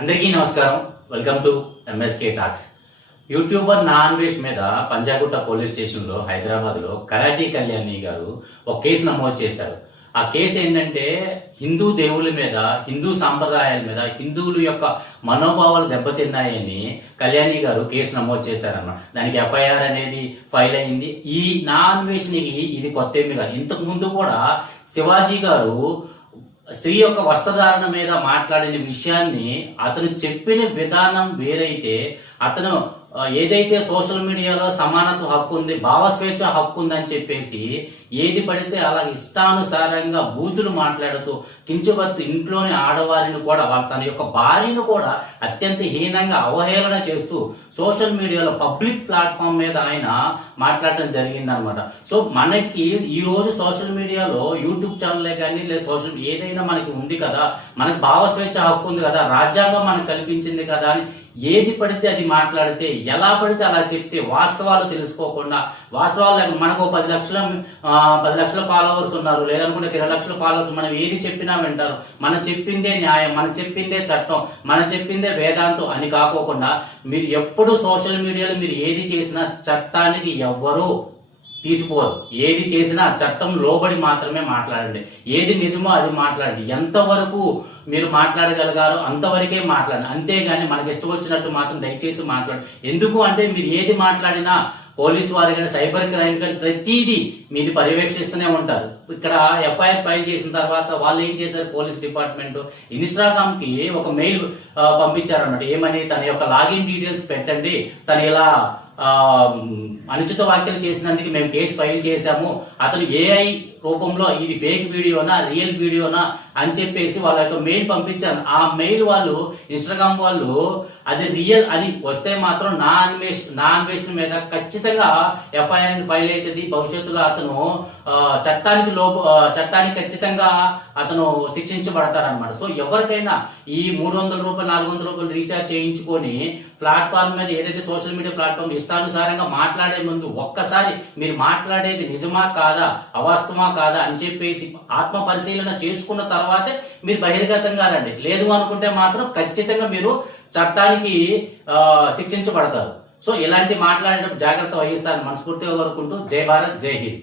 అందరికీ నమస్కారం. Welcome to MSK talks YouTuber non వేష్ మీద పంజాగుట్ట పోలీస్ స్టేషన్లో హైదరాబాద్లో కరాటీ కళ్యాణి గారు ఒక కేసు నమోదు చేశారు. ఆ కేసు ఏంటంటే హిందూ దేవుళ్ళ మీద హిందూ సాంప్రదాయాల మీద హిందువుల యొక్క మనోభావాలు దెబ్బతిన్నాయని కళ్యాణి గారు కేసు నమోదు చేశారన్నమాట. దానికి ఎఫ్ఐఆర్ అనేది ఫైల్ అయింది. ఈ నాన్ వేష్నికి ఇది కొత్త ఏమి కాదు. ఇంతకు ముందు కూడా శివాజీ గారు స్త్రీ యొక్క వస్త్రధారణ మీద మాట్లాడిన విషయాన్ని అతను చెప్పిన విధానం వేరైతే అతను ఏదైతే సోషల్ మీడియాలో సమానత్వ హక్కు ఉంది భావస్వేచ్ఛ హక్కు ఉందని చెప్పేసి ఏది పడితే అలా ఇష్టానుసారంగా బూతులు మాట్లాడుతూ కించుబత్తు ఇంట్లోని ఆడవారిని కూడా వాళ్ళ తన యొక్క భార్యను కూడా అత్యంత హీనంగా అవహేళన చేస్తూ సోషల్ మీడియాలో పబ్లిక్ ప్లాట్ఫామ్ మీద ఆయన మాట్లాడటం జరిగిందనమాట సో మనకి ఈ రోజు సోషల్ మీడియాలో యూట్యూబ్ ఛానల్లే కానీ లేదా సోషల్ ఏదైనా మనకి ఉంది కదా మనకి భావస్వేచ్ఛ హక్కు ఉంది కదా రాజ్యాంగం మనకు కల్పించింది కదా అని ఏది పడితే అది మాట్లాడితే ఎలా పడితే అలా చెప్తే వాస్తవాలు తెలుసుకోకుండా వాస్తవాలు మనకు పది లక్షల పది లక్షల ఫాలోవర్స్ ఉన్నారు లేదనుకుంటే ఇరవై లక్షల ఫాలోవర్స్ మనం ఏది చెప్పినా వింటారు. మనం చెప్పిందే న్యాయం మనం చెప్పిందే చట్టం మనం చెప్పిందే వేదాంతం అని కాకోకుండా మీరు ఎప్పుడు సోషల్ మీడియాలో మీరు ఏది చేసినా చట్టానికి ఎవ్వరూ తీసుకోరు ఏది చేసినా చట్టం లోబడి మాత్రమే మాట్లాడండి. ఏది నిజమో అది మాట్లాడండి. ఎంతవరకు మీరు మాట్లాడగలిగారో అంతవరకే మాట్లాడండి. అంతేగాని మనకి ఇష్టం వచ్చినట్టు మాత్రం దయచేసి మాట్లాడు. ఎందుకు అంటే మీరు ఏది మాట్లాడినా పోలీసు వారు కానీ సైబర్ క్రైమ్ కానీ ప్రతిదీ మీది పర్యవేక్షిస్తూనే ఉంటారు. ఇక్కడ ఎఫ్ఐఆర్ ఫైల్ చేసిన తర్వాత వాళ్ళు ఏం చేశారు? పోలీస్ డిపార్ట్మెంట్ ఇన్స్టాగ్రామ్కి ఒక మెయిల్ పంపించారన్నమాట. ఏమని? తన యొక్క లాగిన్ డీటెయిల్స్ పెట్టండి. తను ఇలా అనుచిత వ్యాఖ్యలు చేసినందుకు మేము కేసు ఫైల్ చేశాము. అతను ఏఐ రూపంలో ఇది ఫేక్ వీడియోనా రియల్ వీడియోనా అని చెప్పేసి వాళ్ళ యొక్క మెయిల్ పంపించాను ఆ మెయిల్ వాళ్ళు ఇన్స్టాగ్రామ్ వాళ్ళు అది రియల్ అని వస్తే మాత్రం నా అన్వేషణ నా అన్వేషణ మీద ఖచ్చితంగా ఎఫ్ఐఆర్ ఫైల్ అవుతుంది. భవిష్యత్తులో అతను చట్టానికి లోప చట్టానికి ఖచ్చితంగా అతను శిక్షించబడతాడనమాట సో ఎవరికైనా ఈ మూడు వందల రూపాయలు నాలుగు వందల రూపాయలు రీఛార్జ్ చేయించుకొని ప్లాట్ఫామ్ మీద ఏదైతే సోషల్ మీడియా ప్లాట్ఫామ్ ఇష్టానుసారంగా మాట్లాడే ముందు ఒక్కసారి మీరు మాట్లాడేది నిజమా కాదా అవాస్తవమా కాదా అని చెప్పేసి ఆత్మ పరిశీలన చేసుకున్న తర్వాతే మీరు బహిర్గతంగా రండి. లేదు అనుకుంటే మాత్రం ఖచ్చితంగా మీరు చట్టానికి శిక్షించబడతారు. సో ఇలాంటి మాట్లాడేటప్పుడు జాగ్రత్త వహిస్తారని మనస్ఫూర్తిగా కోరుకుంటూ జై భారత్ జై హింద్.